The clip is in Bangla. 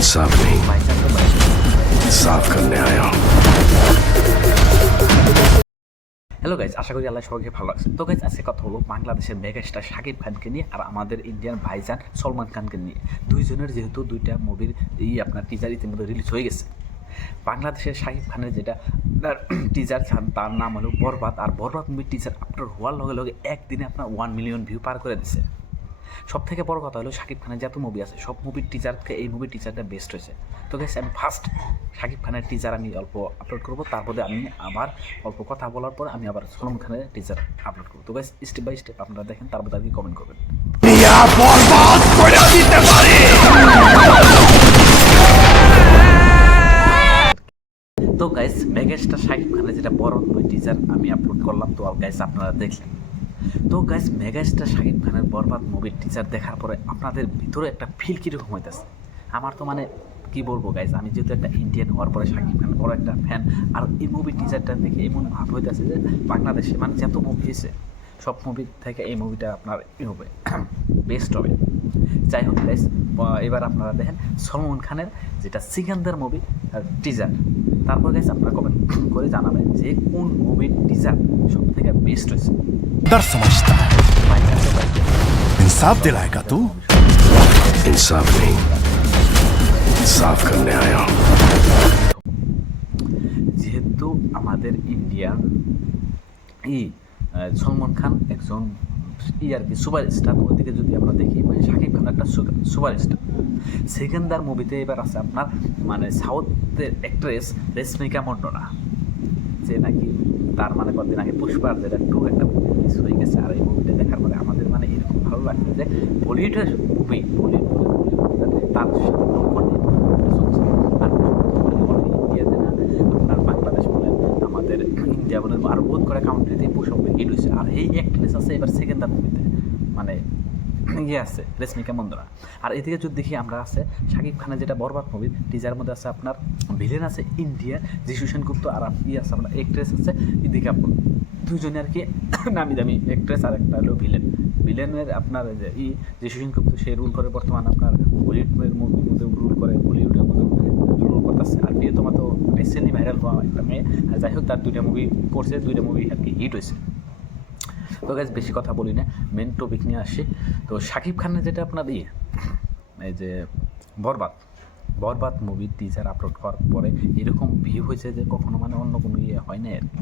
इंसाफ नहीं साफ करने आया हूं। হ্যালো গাইজ, আশা করি আল্লাহ সবাইকে ভালো লাগছে। তো গাইজ আজকে কথা হলো বাংলাদেশের মেগা স্টার শাকিব খানকে নিয়ে আর আমাদের ইন্ডিয়ান ভাইজান সলমান খানকে নিয়ে। দুইজনের যেহেতু দুইটা মুভির আপনার টিজার ইতিমধ্যে রিলিজ হয়ে গেছে। বাংলাদেশের শাকিব খানের যেটা টিজার তার নাম হলো বরবাদ, আর বরবাদ মুভির টিজার আপলোড হওয়ার লগে লগে একদিনে আপনার 1 মিলিয়ন ভিউ পার করে দিচ্ছে। সব থেকে বড় কথা হলো শাকিব খানের যত মুভি আছে সব মুভির টিজারকে এই মুভির টিজারটা বেস্ট হয়েছে। তো গাইস আমি ফার্স্ট শাকিব খানের টিজার আমি অল্প আপলোড করবো, তারপরে আমি আবার অল্প কথা বলার পর আমি আবার সলমান খানের টিজার আপলোড করবো। তো গাইস স্টেপ বাই স্টেপ আপনারা দেখেন, তারপরে আপনি কমেন্ট করবেন। তো গাইস মেগাস্টার শাকিব খানের যেটা বড় মুভি টিজার আমি আপলোড করলাম, তো গাইস আপনারা দেখলেন। তো গাইস মেগাস্টার শাকিব খানের বরবাদ মুভির টিজার দেখার পরে আপনাদের ভিতরে একটা ফিল কীরকম হইতেছে আমার তো মানে কী বলবো গাইস, আমি যেহেতু একটা ইন্ডিয়ান হওয়ার পরে শাকিব খান বড় একটা ফ্যান, আর এই মুভি টিজারটা দেখে এমন ভাব হইতেছে যে বাংলাদেশে মানে যত মুভি হয়েছে সব মুভির থেকে এই মুভিটা আপনার ই হবে বেস্ট হবে। যাই হোক গাইস, এবার আপনারা দেখেন সলমান খানের যেটা সিকান্দার মুভি টিজার, তারপর গাইস আপনারা কমেন্ট করে জানাবেন যে কোন মুভির টিজার সব থেকে বেস্ট হয়েছে। डर समझता है इंसाफ दिलाएगा तू। इंसाफ नहीं साफ करने आया हूं। যেহেতু আমাদের ইন্ডিয়া সলমান খান একজন আর কি সুপারস্টার, ওইদিকে যদি আমরা দেখি মানে শাকিব খান একটা সুপারস্টার। সেকেন্দার মুভিতে এবার আছে আপনার মানে সাউথের অ্যাক্ট্রেস রেশমিকা মন্ডনা, যে নাকি তার মানে কতদিন আগে পুষ্পার যেটা 2 একটা মুভি রিলিজ হয়ে গেছে। আর এই মুভিটা দেখার পরে আমাদের মানে এরকম ভালো লাগছে যে বলিউডের মুভি তার চলছে। আর ইন্ডিয়া যে না আপনার বাংলাদেশ বলেন আমাদের ইন্ডিয়া বলেন আরও বহুত করে কাউন্ট্রিতে পোশাক হিট হয়েছে। আর এই অ্যাক্ট্রেস আছে এবার সেকেন্ডার মুভিতে মানে আছে রেশমিকা মন্ডনা। আর এদিকে যদি দেখি আমরা আছে শাকিব খানের যেটা বরবাদ মুভির টিজার মধ্যে আছে আপনার ভিলেন আছে ইন্ডিয়া যিশু সেনগুপ্ত, আর আছে আপনার অ্যাক্ট্রেস আছে এদিকে আপনার দুজনে আর কি নামি দামি অ্যাক্ট্রেস, আর একটা হলো ভিলেনের আপনার যে যিশু সেনগুপ্ত সে রুল করে বর্তমানে আপনার বলিউডের মুভির মধ্যে রুল করে, বলিউডের মধ্যে রুল করতেছে। আর প্রিয়তমা তো রিসেন্টলি ভাইরাল হওয়া একটা মেয়ে। আর যাই হোক তার 2টা মুভি করছে, 2টা মুভি আর কি হিট হয়েছে। তো গাইজ বেশি কথা বলি না, মেন টপিক নিয়ে আসি। তো শাকিব খানের যেটা আপনার এই যে বরবাদ মুভির টিজার আপলোড করার পরে এরকম ভিউ হয়েছে যে কখনো মানে অন্য কোনো হয় না আর কি।